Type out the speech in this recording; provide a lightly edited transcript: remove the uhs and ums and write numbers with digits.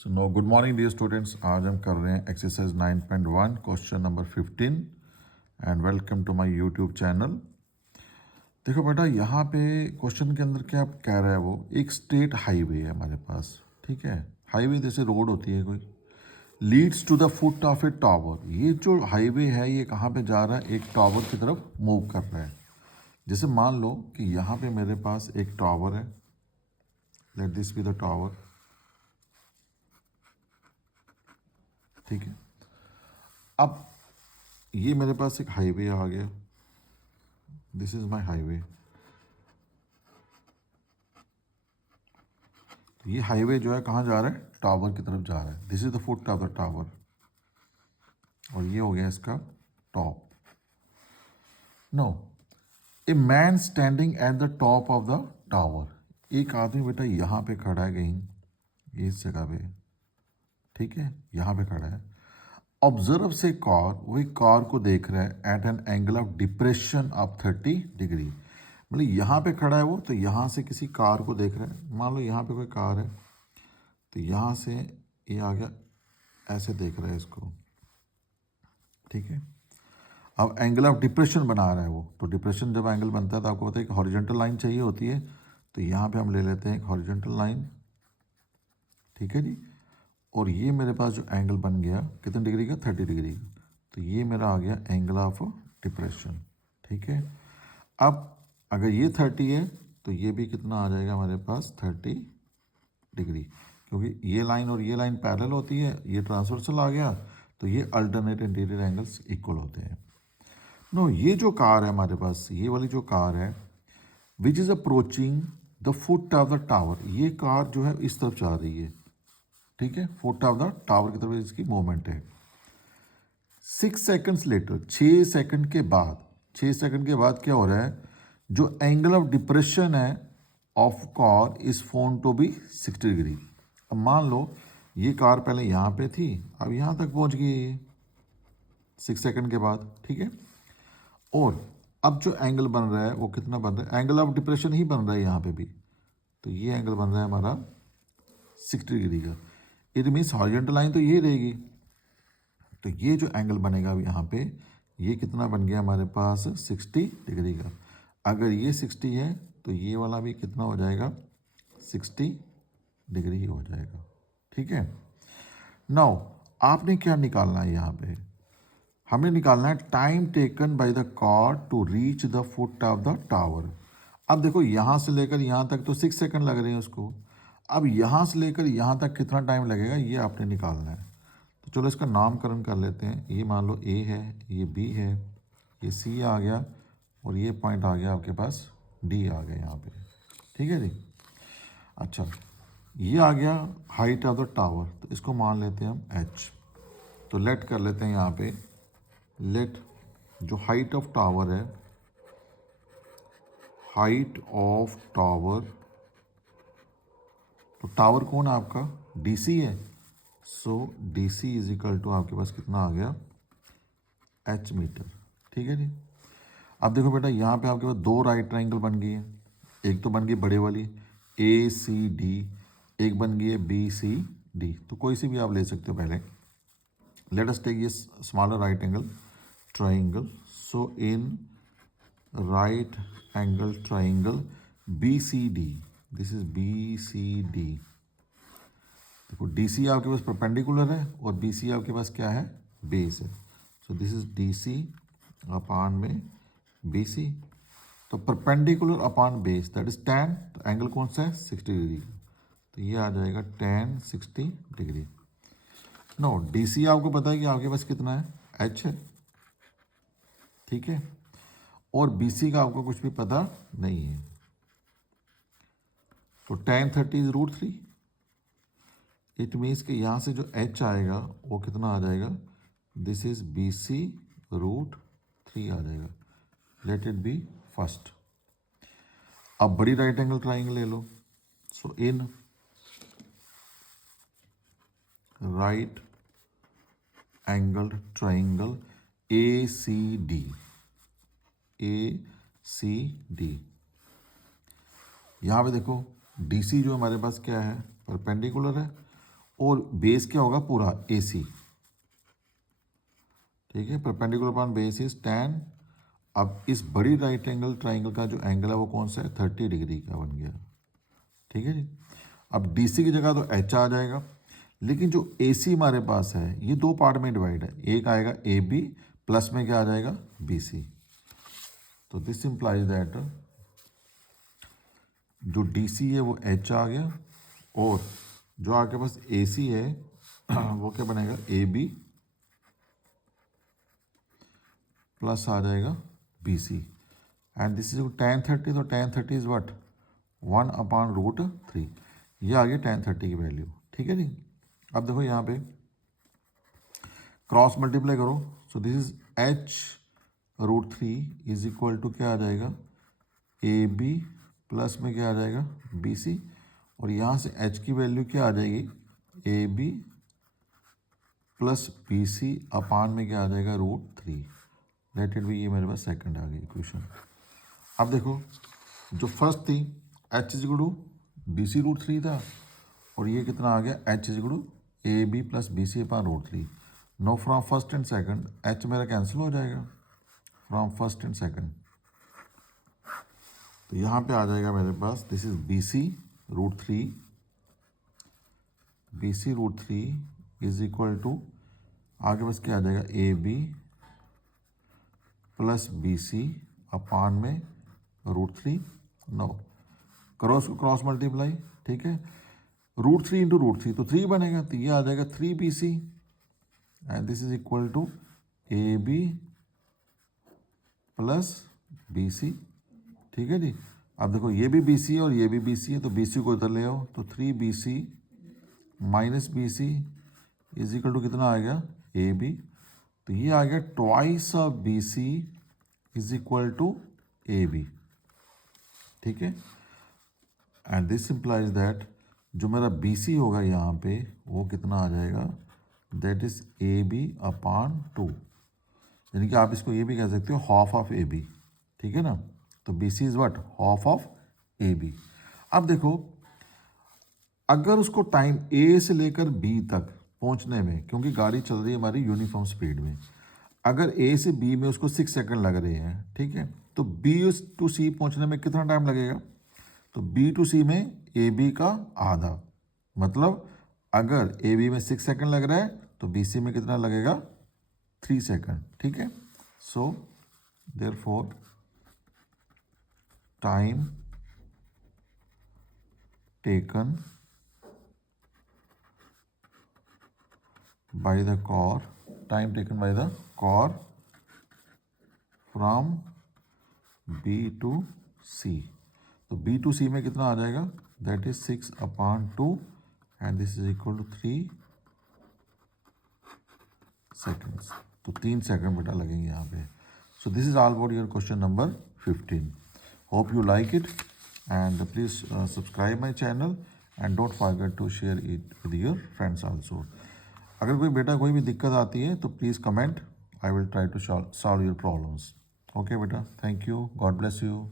सो no good morning dear students. आज हम कर रहे हैं exercise 9.1 question number 15 and welcome to my YouTube channel. देखो बेटा, यहाँ पे क्वेश्चन के अंदर क्या कह रहा है, वो एक स्टेट हाईवे है हमारे पास। ठीक है, हाईवे जैसे रोड होती है कोई, leads to the foot of a tower. ये जो हाईवे है ये कहाँ पे जा रहा है, एक टावर की तरफ मूव कर रहा है। जैसे मान लो कि यहाँ पे मेरे पास एक टावर है, let this be the tower. ठीक है, अब ये मेरे पास एक हाईवे आ गया, दिस इज माय हाईवे। ये हाईवे जो है कहाँ जा रहा है, टावर की तरफ जा रहा है। This is the foot of the tower और ये हो गया इसका top. No, a man standing at the top of the tower. एक आदमी बेटा यहाँ पे खड़ा है कहीं इस जगह पे। ठीक है, यहाँ पे खड़ा है। ऑब्जर्व से कार, वही कार को देख रहा है at an angle of depression of 30 degree. मतलब यहाँ पे खड़ा है वो, तो यहाँ से किसी कार को देख रहा है। मान लो यहाँ पे कोई कार है, तो यहाँ से ये आ गया, ऐसे देख रहा है इसको। ठीक है, अब एंगल ऑफ डिप्रेशन बना रहा है वो। तो डिप्रेशन जब एंगल बनता है तो आपको पता है एक हॉरिजॉन्टल लाइन चाहिए होती है, तो यहाँ पे हम ले लेते हैं एक हॉरिजॉन्टल लाइन। ठीक है जी, और ये मेरे पास जो एंगल बन गया कितने डिग्री का, 30 डिग्री का। तो ये मेरा आ गया एंगल ऑफ डिप्रेशन। ठीक है, अब अगर ये 30 है तो ये भी कितना आ जाएगा हमारे पास, 30 डिग्री। क्योंकि ये लाइन और ये लाइन पैरेलल होती है, ये ट्रांसवर्सल आ गया, तो ये अल्टरनेट इंटीरियर एंगल्स इक्वल होते हैं। नो, ये जो कार है हमारे पास, ये वाली जो कार है which is approaching the foot of the tower, ये कार जो है इस तरफ जा रही है। ठीक है, फुट ऑफ द टावर की तरफ इसकी मूवमेंट है। 6 सेकंड्स लेटर, 6 सेकंड के बाद, 6 सेकंड के बाद क्या हो रहा है, जो एंगल ऑफ डिप्रेशन है of car is found to be 60 degree. अब मान लो ये कार पहले यहाँ पे थी, अब यहाँ तक पहुँच गई है ये 6 सेकंड के बाद। ठीक है, और अब जो एंगल बन रहा है वो कितना बन रहा है, एंगल ऑफ डिप्रेशन ही बन रहा है यहाँ पे भी। तो ये एंगल बन रहा है हमारा 60 डिग्री का। इट मीन्स हॉरिजॉन्टल लाइन तो ये रहेगी, तो ये जो एंगल बनेगा अब यहाँ पे, ये कितना बन गया हमारे पास, 60 डिग्री का। अगर ये 60 है तो ये वाला भी कितना हो जाएगा, 60 डिग्री ही हो जाएगा। ठीक है, नाउ आपने क्या निकालना है यहाँ पे, हमें निकालना है time taken by the car to reach the foot of the tower. अब देखो यहाँ से लेकर यहाँ तक तो 6 सेकंड लग रहे हैं उसको। अब यहाँ से लेकर यहाँ तक कितना टाइम लगेगा ये आपने निकालना है। तो चलो इसका नामकरण कर लेते हैं। ये मान लो ए है, ये बी है, ये सी आ गया, और ये पॉइंट आ गया आपके पास डी आ गया यहाँ पे। ठीक है जी, अच्छा ये आ गया हाइट ऑफ द टावर, तो इसको मान लेते हैं हम एच। तो लेट कर लेते हैं यहाँ पे, लेट जो हाइट ऑफ टावर है, हाइट ऑफ टावर, तो टावर कौन है आपका, डीसी है। सो डीसी इज इक्वल टू आपके पास कितना आ गया, एच मीटर। ठीक है जी, अब देखो बेटा यहाँ पे आपके पास दो राइट ट्राइंगल बन गई है। एक तो बन गई बड़े वाली ए सी डी, एक बन गई है बी सी डी। तो कोई सी भी आप ले सकते हो पहले। लेट अस टेक ये smaller right angle triangle. So in right angle triangle B C D, this is B C D. देखो डी सी आपके पास परपेंडिकुलर है और बी सी आपके पास क्या है, बेस है। So this is D C upon में बी सी। तो perpendicular upon base that is tan, तो एंगल कौन सा है, 60 डिग्री। तो ये आ जाएगा tan 60 degree. No, D C आपको पता है कि आपके पास कितना है, एच है। ठीक है, और बी सी का आपको कुछ भी पता नहीं है। तो tan 30 इज √3। इट मीन्स कि यहाँ से जो एच आएगा वो कितना आ जाएगा, दिस इज बी सी √3 आ जाएगा। Let it be first. अब बड़ी राइट एंगल ट्राइंगल ले लो। So in right angle triangle A C D, A C D, यहाँ पे देखो डी सी जो हमारे पास क्या है, परपेंडिकुलर है, और बेस क्या होगा पूरा AC, ठीक है। Perpendicular upon base is tan। अब इस बड़ी राइट एंगल ट्राइंगल का जो एंगल है वो कौन सा है, 30 डिग्री का बन गया, ठीक है जी। अब DC की जगह तो H आ जाएगा, लेकिन जो AC हमारे पास है ये दो पार्ट में डिवाइड है, एक आएगा AB प्लस में क्या आ जाएगा BC। तो दिस इंप्लाइज दैट जो DC है वो H आ गया, और जो आपके पास AC है वो क्या बनेगा AB प्लस आ जाएगा BC। And this is tan 30, तो tan 30 इज व्हाट 1/√3। ये आ गया tan 30 की वैल्यू, ठीक है जी। अब देखो यहाँ पे क्रॉस मल्टीप्लाई करो, so this is H√3 is equal to क्या आ जाएगा AB प्लस में क्या आ जाएगा BC, और यहाँ से H की वैल्यू क्या आ जाएगी AB प्लस BC अपान में क्या आ जाएगा √3। लेट इट बी, ये मेरे पास सेकंड आ गई इक्वेशन। अब देखो जो फर्स्ट थी H इज गुडू BC √3 था, और ये कितना आ गया H is Guddu AB plus BC upon √3। Know from first and second H मेरा कैंसिल हो जाएगा फ्रॉम फर्स्ट एंड सेकंड, तो यहाँ पे आ जाएगा मेरे पास this is BC √3 is equal to आगे बस क्या आ जाएगा AB प्लस BC अपान में √3। नो क्रॉस क्रॉस मल्टीप्लाई, ठीक है, √3 इंटू √3 तो 3 बनेगा, तो ये आ जाएगा 3BC and this is equal to AB plus BC, ठीक है जी। अब देखो ये भी BC है और ये भी BC है, तो BC को इधर ले आओ, तो 3BC minus BC is equal to कितना आ गया AB, तो ये आ गया twice of BC is equal to AB, ठीक है। एंड दिस इम्प्लाइज दैट जो मेरा BC होगा यहाँ पे वो कितना आ जाएगा, दैट इज AB अपान 2, यानी कि आप इसको ये भी कह सकते हो हाफ ऑफ AB, ठीक है ना। तो BC is what half of AB। अब देखो अगर उसको टाइम A से लेकर B तक पहुंचने में, क्योंकि गाड़ी चल रही है हमारी यूनिफॉर्म स्पीड में, अगर A से B में उसको 6 सेकंड लग रहे हैं, ठीक है, तो B टू C पहुंचने में कितना टाइम लगेगा, तो B टू C में AB का आधा, मतलब अगर AB में 6 सेकंड लग रहा है तो BC में कितना लगेगा 3 सेकंड, ठीक है। So therefore time taken by the car, time taken by the car from B to C, तो B to C में कितना आ जाएगा, that is 6/2 and this is equal to 3 seconds, तो 3 सेकंड बेटा लगेंगे यहाँ पे। So this is all about your question number 15। Hope you like it and please subscribe my channel and don't forget to share it with your friends also. अगर कोई बेटा कोई भी दिक्कत आती है तो please comment, I will try to solve your problems. Okay बेटा, thank you, God bless you.